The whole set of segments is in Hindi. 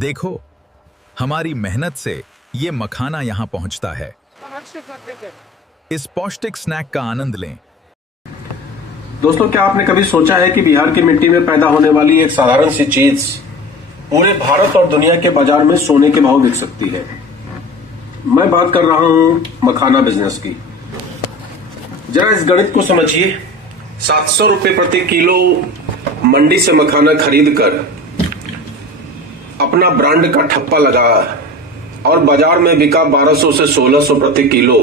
देखो, हमारी मेहनत से ये मखाना यहाँ पहुँचता है। इस पौष्टिक स्नैक का आनंद लें। दोस्तों, क्या आपने कभी सोचा है कि बिहार की मिट्टी में पैदा होने वाली एक साधारण सी चीज पूरे भारत और दुनिया के बाजार में सोने के भाव बिक सकती है? मैं बात कर रहा हूं मखाना बिजनेस की। जरा इस गणित को समझिए। 700 रुपए प्रति किलो मंडी से मखाना खरीद कर अपना ब्रांड का ठप्पा लगा और बाजार में बिका 1200 से 1600 प्रति किलो।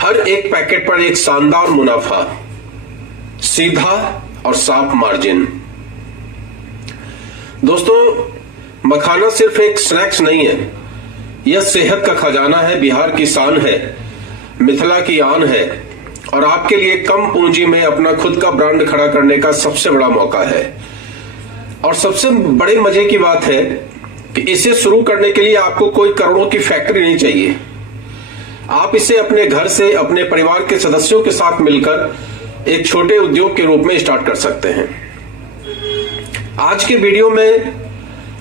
हर एक पैकेट पर एक शानदार मुनाफा, सीधा और साफ मार्जिन। दोस्तों, मखाना सिर्फ एक स्नैक्स नहीं है, यह सेहत का खजाना है, बिहार की शान है, मिथिला की आन है और आपके लिए कम पूंजी में अपना खुद का ब्रांड खड़ा करने का सबसे बड़ा मौका है। और सबसे बड़े मजे की बात है कि इसे शुरू करने के लिए आपको कोई करोड़ों की फैक्ट्री नहीं चाहिए। आप इसे अपने घर से, अपने परिवार के सदस्यों के साथ मिलकर एक छोटे उद्योग के रूप में स्टार्ट कर सकते हैं। आज के वीडियो में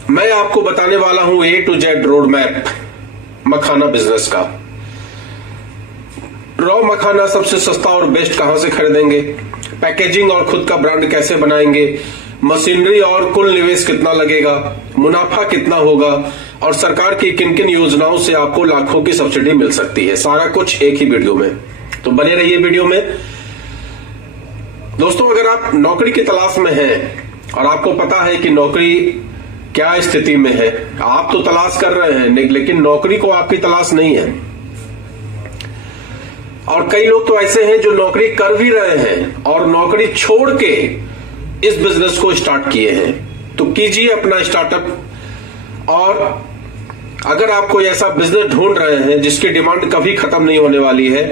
मैं आपको बताने वाला हूं A to Z road map makhana business का। रॉ मखाना सबसे सस्ता और बेस्ट कहां से खरीदेंगे, पैकेजिंग और खुद का ब्रांड कैसे बनाएंगे, मशीनरी और कुल निवेश कितना लगेगा, मुनाफा कितना होगा और सरकार की किन किन योजनाओं से आपको लाखों की सब्सिडी मिल सकती है, सारा कुछ एक ही वीडियो में। तो बने रहिए वीडियो में। दोस्तों, अगर आप नौकरी की तलाश में हैं और आपको पता है कि नौकरी क्या स्थिति में है, आप तो तलाश कर रहे हैं लेकिन नौकरी को आपकी तलाश नहीं है। और कई लोग तो ऐसे हैं जो नौकरी कर भी रहे हैं और नौकरी छोड़ के इस बिजनेस को स्टार्ट किए हैं। तो कीजिए अपना स्टार्टअप। और अगर आप कोई ऐसा बिजनेस ढूंढ रहे हैं जिसकी डिमांड कभी खत्म नहीं होने वाली है,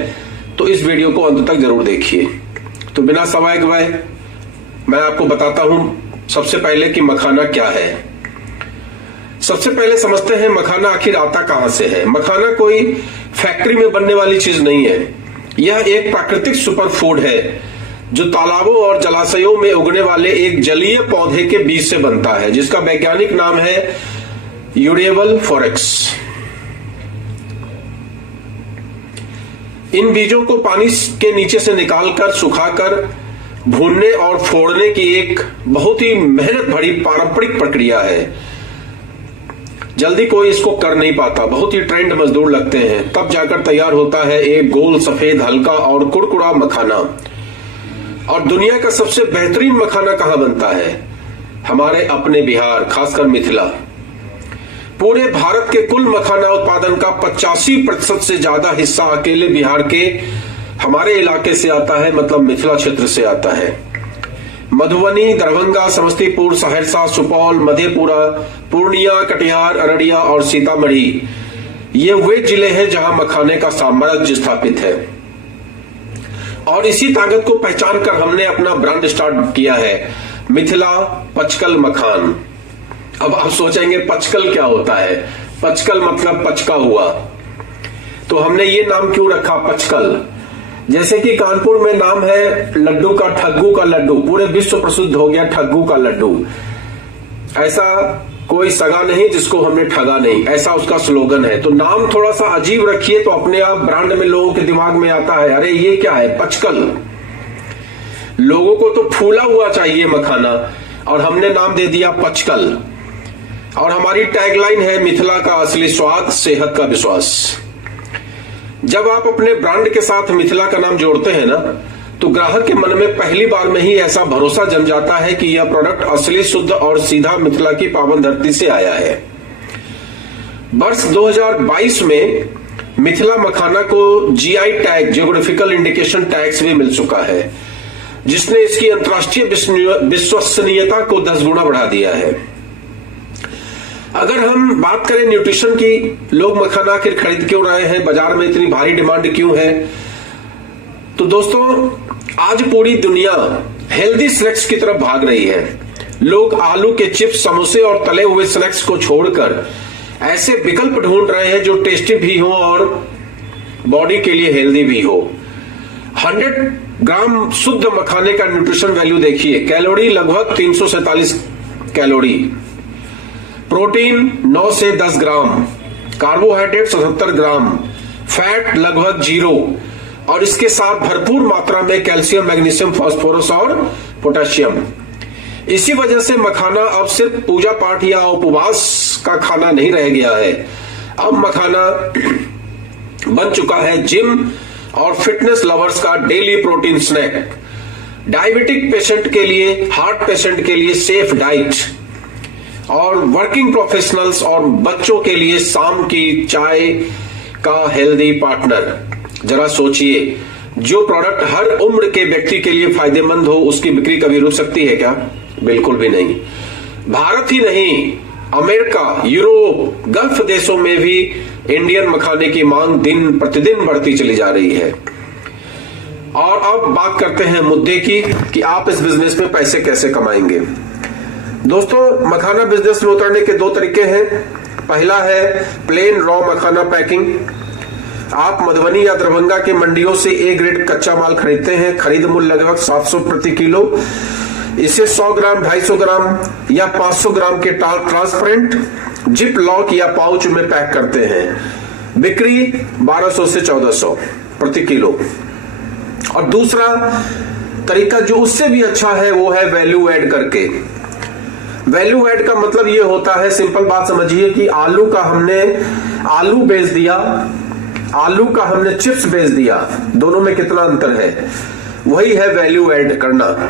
तो इस वीडियो को अंत तक जरूर देखिए। तो बिना समय गवाए मैं आपको बताता हूं सबसे पहले कि मखाना क्या है। सबसे पहले समझते हैं मखाना आखिर आता कहां से है। मखाना कोई फैक्ट्री में बनने वाली चीज नहीं है, यह एक प्राकृतिक सुपर फूड है जो तालाबों और जलाशयों में उगने वाले एक जलीय पौधे के बीज से बनता है, जिसका वैज्ञानिक नाम है यूरिएबल फॉरेक्स। इन बीजों को पानी के नीचे से निकालकर सुखाकर भूनने और फोड़ने की एक बहुत ही मेहनत भरी पारंपरिक प्रक्रिया है। जल्दी कोई इसको कर नहीं पाता, बहुत ही ट्रेंड मजदूर लगते हैं, तब जाकर तैयार होता है एक गोल, सफेद, हल्का और कुरकुरा मखाना। और दुनिया का सबसे बेहतरीन मखाना कहां बनता है? हमारे अपने बिहार, खासकर मिथिला। पूरे भारत के कुल मखाना उत्पादन का 85% से ज्यादा हिस्सा अकेले बिहार के हमारे इलाके से आता है, मतलब मिथिला क्षेत्र से आता है। मधुबनी, दरभंगा, समस्तीपुर, सहरसा, सुपौल, मधेपुरा, पूर्णिया, कटिहार, अररिया और सीतामढ़ी ये वे जिले हैं जहां मखाने का साम्राज्य स्थापित है। और इसी ताकत को पहचान कर हमने अपना ब्रांड स्टार्ट किया है, मिथिला पचकल मखान। अब आप सोचेंगे पचकल क्या होता है? पचकल मतलब पचका हुआ। तो हमने ये नाम क्यों रखा पचकल? जैसे कि कानपुर में नाम है लड्डू का, ठग्गू का लड्डू, पूरे विश्व प्रसिद्ध हो गया ठग्गू का लड्डू। ऐसा कोई सगा नहीं जिसको हमने ठगा नहीं, ऐसा उसका स्लोगन है। तो नाम थोड़ा सा अजीब रखिए तो अपने आप ब्रांड में लोगों के दिमाग में आता है, अरे ये क्या है, पचकल। लोगों को तो फूला हुआ चाहिए मखाना और हमने नाम दे दिया पचकल। और हमारी टैगलाइन है मिथिला का असली स्वाद, सेहत का विश्वास। जब आप अपने ब्रांड के साथ मिथिला का नाम जोड़ते हैं ना, तो ग्राहक के मन में पहली बार में ही ऐसा भरोसा जम जाता है कि यह प्रोडक्ट असली, शुद्ध और सीधा मिथिला की पावन धरती से आया है। वर्ष 2022 में मिथिला मखाना को GI tag, geographical indication tags भी मिल चुका है, जिसने इसकी अंतर्राष्ट्रीय विश्वसनीयता को 10 गुना बढ़ा दिया है। अगर हम बात करें न्यूट्रिशन की, लोग मखाना आखिर खरीद क्यों रहे हैं, बाजार में इतनी भारी डिमांड क्यों है? तो दोस्तों, आज पूरी दुनिया हेल्दी स्नैक्स की तरफ भाग रही है। लोग आलू के चिप्स, समोसे और तले हुए स्नैक्स को छोड़कर ऐसे विकल्प ढूंढ रहे हैं जो टेस्टी भी हो और बॉडी के लिए हेल्दी भी हो। 100 ग्राम शुद्ध मखाने का न्यूट्रिशन वैल्यू देखिए, कैलोरी लगभग 347 कैलोरी। प्रोटीन 9 से 10 ग्राम, कार्बोहाइड्रेट 77 ग्राम, फैट लगभग 0 और इसके साथ भरपूर मात्रा में कैल्शियम, मैग्नीशियम, फास्फोरस और पोटेशियम। इसी वजह से मखाना अब सिर्फ पूजा पाठ या उपवास का खाना नहीं रह गया है। अब मखाना बन चुका है जिम और फिटनेस लवर्स का daily protein snack, diabetic patient के लिए, हार्ट पेशेंट के लिए सेफ डाइट और वर्किंग प्रोफेशनल्स और बच्चों के लिए शाम की चाय का हेल्दी पार्टनर। जरा सोचिए, जो प्रोडक्ट हर उम्र के व्यक्ति के लिए फायदेमंद हो, उसकी बिक्री कभी रुक सकती है क्या? बिल्कुल भी नहीं। भारत ही नहीं, अमेरिका, यूरोप, गल्फ देशों में भी इंडियन मखाने की मांग दिन प्रतिदिन बढ़ती चली जा रही है। और अब बात करते हैं मुद्दे की कि आप इस बिजनेस में पैसे कैसे कमाएंगे। दोस्तों, मखाना बिजनेस में उतरने के 2 तरीके हैं। पहला है प्लेन रॉ मखाना पैकिंग। आप मधुबनी या दरभंगा के मंडियों से A ग्रेड कच्चा माल खरीदते हैं। खरीद मूल्य लगभग 700 प्रति किलो। इसे 100 ग्राम, 250 ग्राम या 500 ग्राम के ट्रांसपेरेंट जिप लॉक या पाउच में पैक करते हैं। बिक्री 1200 से 1400 प्रति किलो। और दूसरा तरीका जो उससे भी अच्छा है वो है वैल्यू ऐड करके। वैल्यू ऐड का मतलब ये होता है, सिंपल बात समझिए कि आलू का हमने आलू बेच दिया, आलू का हमने चिप्स बेच दिया, दोनों में कितना अंतर है? वही है वैल्यू ऐड करना।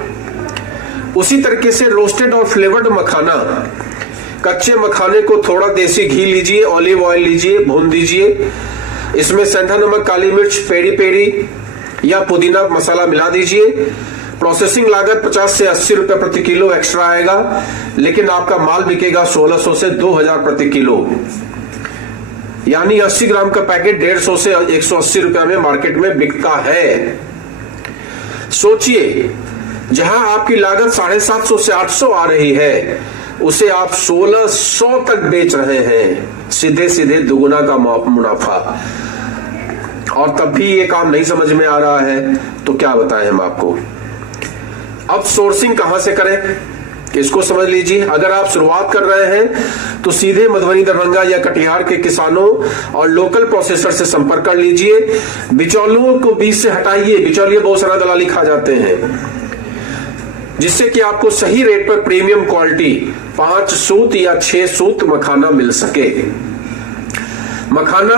उसी तरीके से रोस्टेड और फ्लेवर्ड मखाना, कच्चे मखाने को थोड़ा देसी घी लीजिए, ऑलिव ऑयल लीजिए, भून दीजिए, इसमें सेंधा नमक, काली मिर्च, पेरी पेरी या पुदीना मसाला मिला दीजिए। प्रोसेसिंग लागत 50 से 80 रुपए प्रति किलो एक्स्ट्रा आएगा, लेकिन आपका माल बिकेगा 1600 से 2000 प्रति किलो। यानी 80 ग्राम का पैकेट 150 से 180 रुपए में मार्केट में बिकता है। सोचिए, जहां आपकी लागत 750 से 800 आ रही है, उसे आप 1600 तक बेच रहे हैं। सीधे सीधे दुगुना का मुनाफा। और तब भी ये काम नहीं समझ में आ रहा है तो क्या बताएं हम आपको। अब सोर्सिंग कहां से करें, इसको समझ लीजिए। अगर आप शुरुआत कर रहे हैं तो सीधे मधुबनी, दरभंगा या कटिहार के किसानों और लोकल प्रोसेसर से संपर्क कर लीजिए। बिचौलियों को बीच से हटाइए। बिचौलिए बहुत सारा दलाली खा जाते हैं, जिससे कि आपको सही रेट पर प्रीमियम क्वालिटी 5 सूत या 6 सूत मखाना मिल सके। मखाना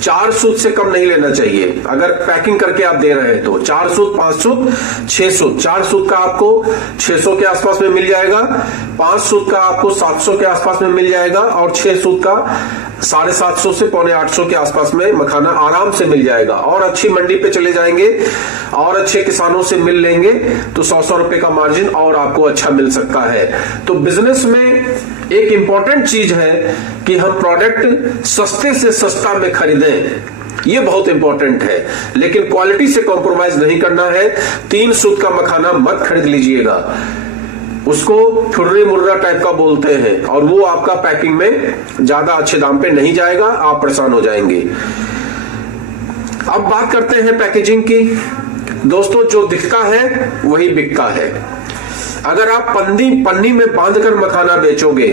4 सूत से कम नहीं लेना चाहिए। अगर पैकिंग करके आप दे रहे हैं तो 4 सूत, 5 सूत, 6 सूत। 4 सूत का आपको 600 के आसपास में मिल जाएगा, 5 सूत का आपको 700 के आसपास में मिल जाएगा और 6 सूत का 750 से 750 के आसपास में मखाना आराम से मिल जाएगा। और अच्छी मंडी पे चले जाएंगे और अच्छे किसानों से मिल लेंगे तो 100-100 रुपए का मार्जिन और आपको अच्छा मिल सकता है। तो बिजनेस में एक इंपॉर्टेंट चीज है कि हम प्रोडक्ट सस्ते से सस्ता में खरीदें। ये बहुत इंपॉर्टेंट है, लेकिन क्वालिटी से कॉम्प्रोमाइज नहीं करना है। 3 सूत का मखाना मत खरीद लीजिएगा, उसको फुर्री मुर्रा टाइप का बोलते हैं और वो आपका पैकिंग में ज्यादा अच्छे दाम पे नहीं जाएगा, आप परेशान हो जाएंगे। अब बात करते हैं पैकेजिंग की। दोस्तों, जो दिखता है वही बिकता है। अगर आप पन्नी में बांधकर मखाना बेचोगे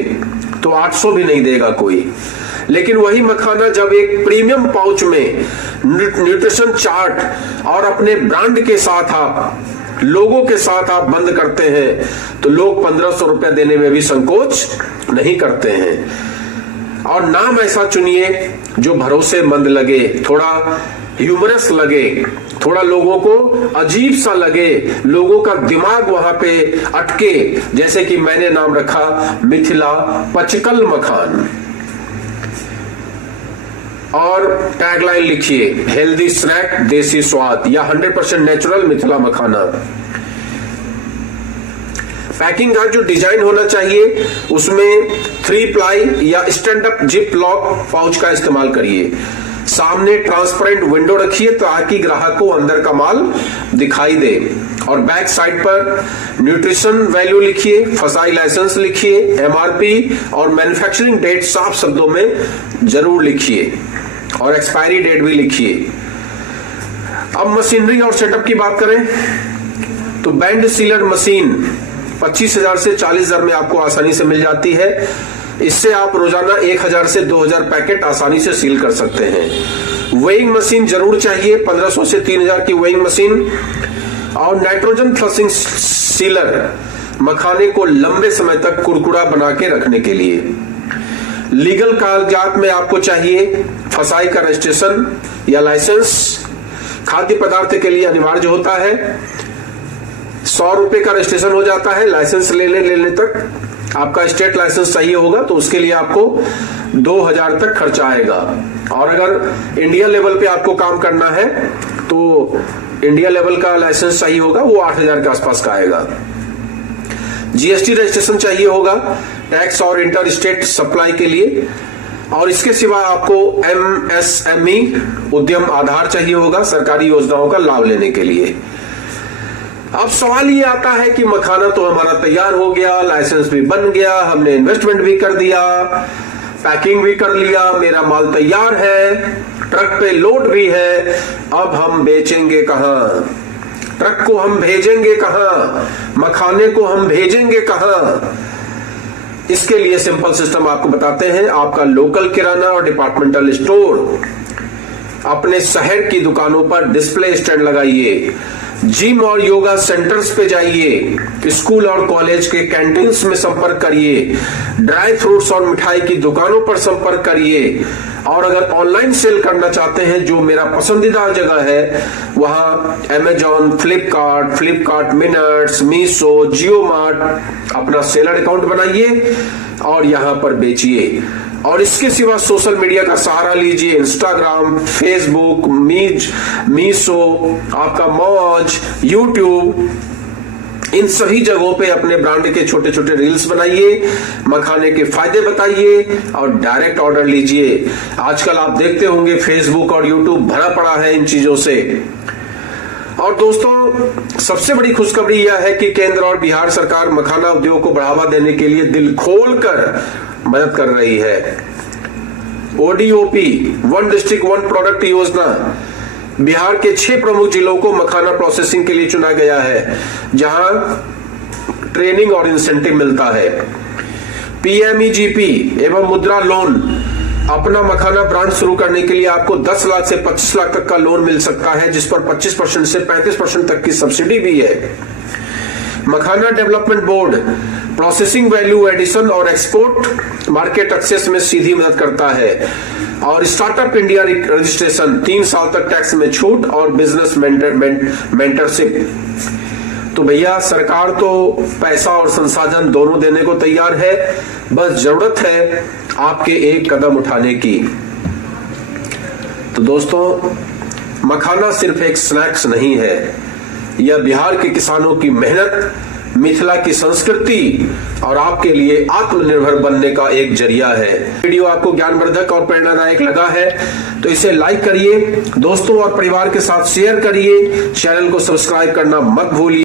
तो 800 भी नहीं देगा कोई, लेकिन वही मखाना जब एक प्रीमियम पाउच में न्यूट्रिशन चार्ट और अपने ब्रांड के साथ आप लोगों के साथ आप बंद करते हैं तो लोग 1500 रुपया देने में भी संकोच नहीं करते हैं। और नाम ऐसा चुनिए जो भरोसेमंद लगे, थोड़ा ह्यूमरस लगे, थोड़ा लोगों को अजीब सा लगे, लोगों का दिमाग वहां पे अटके। जैसे कि मैंने नाम रखा मिथिला पचकल मखान। और टैगलाइन लिखिए, हेल्दी स्नैक देसी स्वाद या 100% नेचुरल मिथिला मखाना। पैकिंग का जो डिजाइन होना चाहिए उसमें 3 प्लाई या stand up zip lock pouch का इस्तेमाल करिए। सामने ट्रांसपेरेंट विंडो रखिए ताकि ग्राहक को अंदर का माल दिखाई दे। और बैक साइड पर न्यूट्रिशन वैल्यू लिखिए, फसाई लाइसेंस लिखिए, एमआरपी और मैन्युफैक्चरिंग डेट साफ शब्दों में जरूर लिखिए और एक्सपायरी डेट भी लिखिए। अब मशीनरी और सेटअप की बात करें तो बैंड सीलर मशीन 25,000 से 40,000 में आपको आसानी से मिल जाती है। इससे आप रोजाना 1000 से 2000 पैकेट आसानी से सील कर सकते हैं। वेइंग मशीन जरूर चाहिए, 1500 से 3000 की वेइंग मशीन। और नाइट्रोजन फ्लशिंग सीलर, मखाने को लंबे समय तक कुरकुरा बना के रखने के लिए। लीगल कागजात में आपको चाहिए फसाई का रजिस्ट्रेशन या लाइसेंस, खाद्य पदार्थ के लिए अनिवार्य होता है। 100 रुपए का रजिस्ट्रेशन हो जाता है। लाइसेंस लेने तक आपका स्टेट लाइसेंस चाहिए होगा तो उसके लिए आपको 2000 तक खर्चा आएगा। और अगर इंडिया लेवल पे आपको काम करना है तो इंडिया लेवल का लाइसेंस चाहिए होगा, वो 8000 के आसपास का आएगा। जीएसटी रजिस्ट्रेशन चाहिए होगा टैक्स और इंटर स्टेट सप्लाई के लिए। और इसके सिवा आपको एमएसएमई उद्यम आधार चाहिए होगा सरकारी योजनाओं का लाभ लेने के लिए। अब सवाल ये आता है कि मखाना तो हमारा तैयार हो गया, लाइसेंस भी बन गया, हमने इन्वेस्टमेंट भी कर दिया, पैकिंग भी कर लिया, मेरा माल तैयार है, ट्रक पे लोड भी है, अब हम बेचेंगे कहां? ट्रक को हम भेजेंगे कहां? मखाने को हम भेजेंगे कहां? इसके लिए सिंपल सिस्टम आपको बताते हैं। आपका लोकल किराना और डिपार्टमेंटल स्टोर, अपने शहर की दुकानों पर डिस्प्ले स्टैंड लगाइए, जिम और योगा सेंटर्स पे जाइए, स्कूल और कॉलेज के कैंटीन्स में संपर्क करिए, ड्राई फ्रूट्स और मिठाई की दुकानों पर संपर्क करिए। और अगर ऑनलाइन सेल करना चाहते हैं, जो मेरा पसंदीदा जगह है, वहां अमेजॉन, फ्लिपकार्ट मिनट्स, मीशो, जियो मार्ट, अपना सेलर अकाउंट बनाइए और यहां पर बेचिए। और इसके सिवा सोशल मीडिया का सहारा लीजिए, इंस्टाग्राम, फेसबुक, मीशो, आपका मौज, यूट्यूब, इन सभी जगहों पे अपने ब्रांड के छोटे छोटे रील्स बनाइए, मखाने के फायदे बताइए और डायरेक्ट ऑर्डर लीजिए। आजकल आप देखते होंगे फेसबुक और यूट्यूब भरा पड़ा है इन चीजों से। और दोस्तों, सबसे बड़ी खुशखबरी यह है कि केंद्र और बिहार सरकार मखाना उद्योग को बढ़ावा देने के लिए दिल खोलकर मदद कर रही है। ODOP, one district one product योजना, बिहार के 6 प्रमुख जिलों को मखाना प्रोसेसिंग के लिए चुना गया है, जहां ट्रेनिंग और इंसेंटिव मिलता है। पीएमईजीपी एवं मुद्रा लोन, अपना मखाना ब्रांड शुरू करने के लिए आपको 10 लाख से 25 लाख तक का लोन मिल सकता है, जिस पर 25% से 35% तक की सब्सिडी भी है। Makhana development board, processing value addition और एक्सपोर्ट मार्केट एक्सेस में सीधी मदद करता है। और स्टार्टअप इंडिया रजिस्ट्रेशन, 3 साल तक टैक्स में छूट और बिजनेस मेंटरशिप। तो भैया, सरकार तो पैसा और संसाधन दोनों देने को तैयार है, बस जरूरत है आपके एक कदम उठाने की। तो दोस्तों, मखाना सिर्फ एक स्नैक्स नहीं है, यह बिहार के किसानों की मेहनत, मिथिला की संस्कृति और आपके लिए आत्मनिर्भर बनने का एक जरिया है। वीडियो आपको ज्ञानवर्धक और प्रेरणादायक लगा है तो इसे लाइक करिए, दोस्तों और परिवार के साथ शेयर करिए, चैनल को सब्सक्राइब करना मत भूलिए।